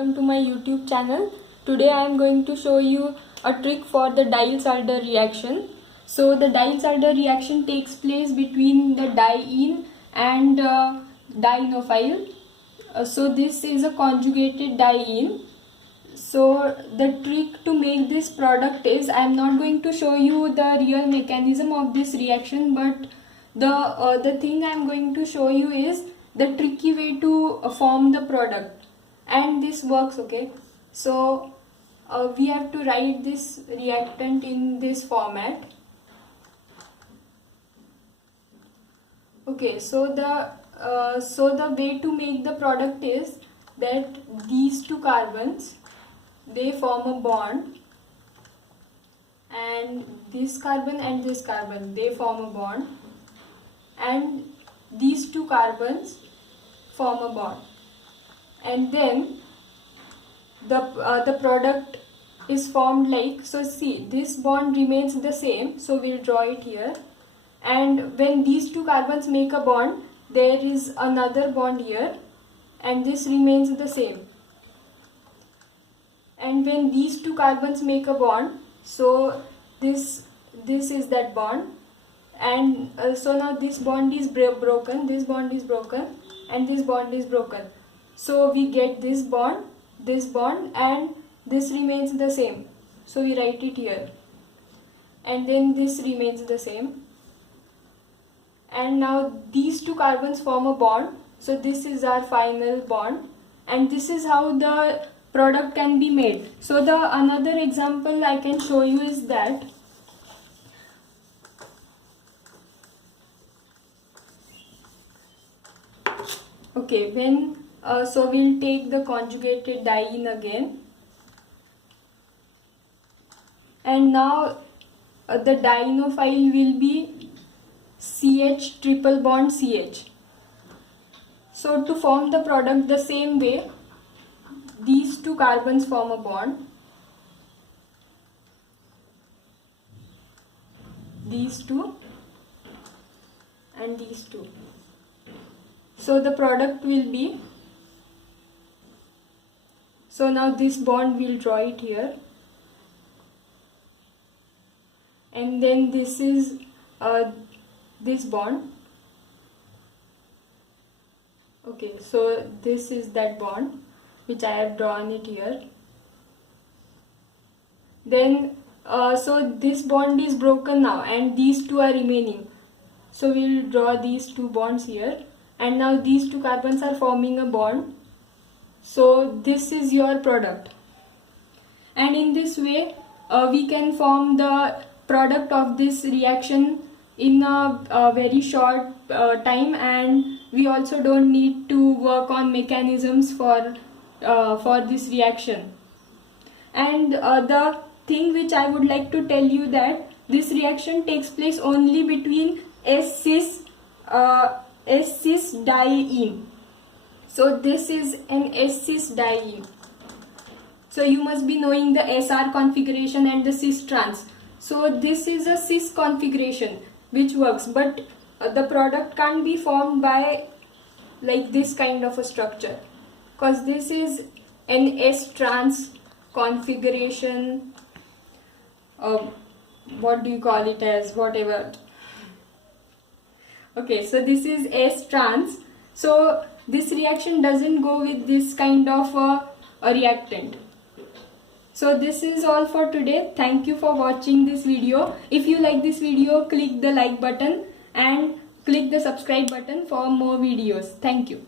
welcome to my YouTube channel. Today I am going to show you a trick for the Diels Alder reaction. So the Diels Alder reaction takes place between the diene and dienophile. So this is a conjugated diene. So the trick to make this product is, I am not going to show you the real mechanism of this reaction, but the thing I am going to show you is the tricky way to form the product, and this works. Okay, so we have to write this reactant in this format. Okay, so the way to make the product is that these two carbons, they form a bond, and this carbon and this carbon, they form a bond, and these two carbons form a bond, and then the product is formed like so. See, this bond remains the same, so we'll draw it here, and when these two carbons make a bond, there is another bond here, and this remains the same. And when these two carbons make a bond, so this is that bond, and so now this bond is broken, this bond is broken, and this bond is broken. So we get this bond, and this remains the same. So we write it here, and then this remains the same. And now these two carbons form a bond. So this is our final bond, and this is how the product can be made. So the another example I can show you is that okay, when so we'll take the conjugated diene again, and now the dienophile will be CH triple bond CH. So to form the product the same way, these two carbons form a bond, these two and these two. So the product will be, so now this bond, we'll draw it here, and then this is this bond. Okay, so this is that bond which I have drawn it here. Then so this bond is broken now, and these two are remaining, so we'll draw these two bonds here, and now these two carbons are forming a bond. So this is your product, and in this way we can form the product of this reaction in a very short time, and we also don't need to work on mechanisms for this reaction. And the thing which I would like to tell you, that this reaction takes place only between S-cis diene. So this is an S-cis diene. So you must be knowing the SR configuration and the cis trans. So this is a cis configuration which works, but the product can't be formed by like this kind of a structure, because this is an S trans configuration. What do you call it as, whatever. Okay, so this is S trans. So this reaction doesn't go with this kind of a reactant. So this is all for today. Thank you for watching this video. If you like this video, click the like button and click the subscribe button for more videos. Thank you.